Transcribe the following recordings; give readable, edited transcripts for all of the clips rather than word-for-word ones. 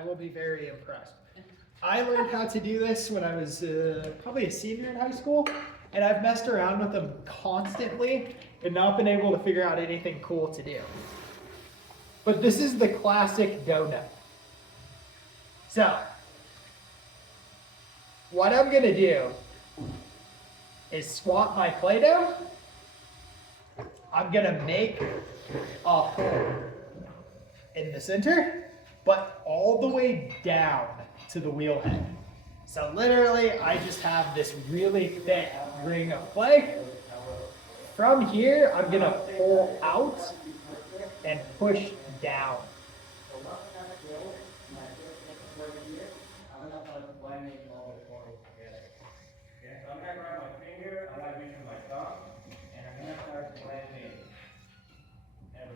I will be very impressed. I learned how to do this when I was probably a senior in high school, and I've messed around with them constantly and not been able to figure out anything cool to do. But this is the classic donut. So, what I'm gonna do is swap my Play-Doh. I'm gonna make a hole in the center, but all the way down to the wheel head. So literally, I just have this really thick ring of clay. From here, I'm gonna pull out and push down. I'm gonna grab my finger, I'm gonna reach with my thumb, and I'm gonna start blending.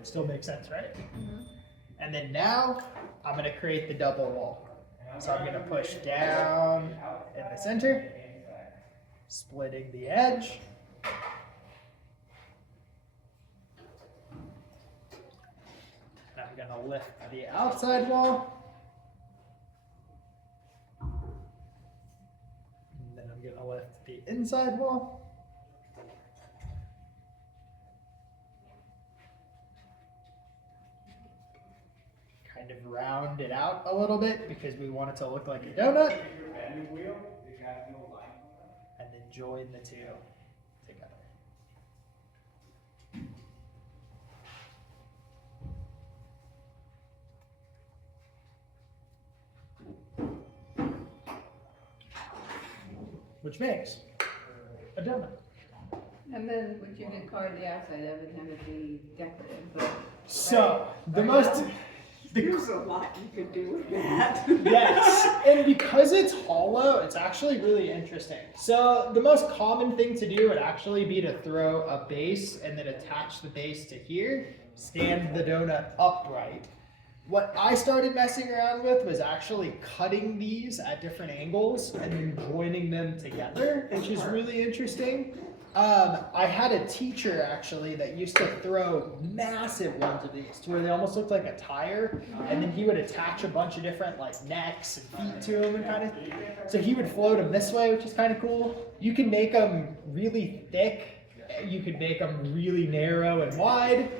Still makes sense, right? And then now, I'm gonna create the double wall. So I'm gonna push down in the center, splitting the edge. Now I'm gonna lift the outside wall. And then I'm gonna lift the inside wall. Kind of round it out a little bit because we want it to look like a donut. And then join the two together. Which makes a donut. And then what you did carve the outside of it and it'd be decorative, but. So There's a lot you could do with that. yes, and because it's hollow, it's actually really interesting. So the most common thing to do would actually be to throw a base and then attach the base to here, stand the donut upright. What I started messing around with was actually cutting these at different angles and then joining them together, which is really interesting. I had a teacher actually that used to throw massive ones of these to where they almost looked like a tire, and then he would attach a bunch of different like necks and feet to them and kind of. So he would float them this way, which is kind of cool. You can make them really thick. You could make them really narrow and wide.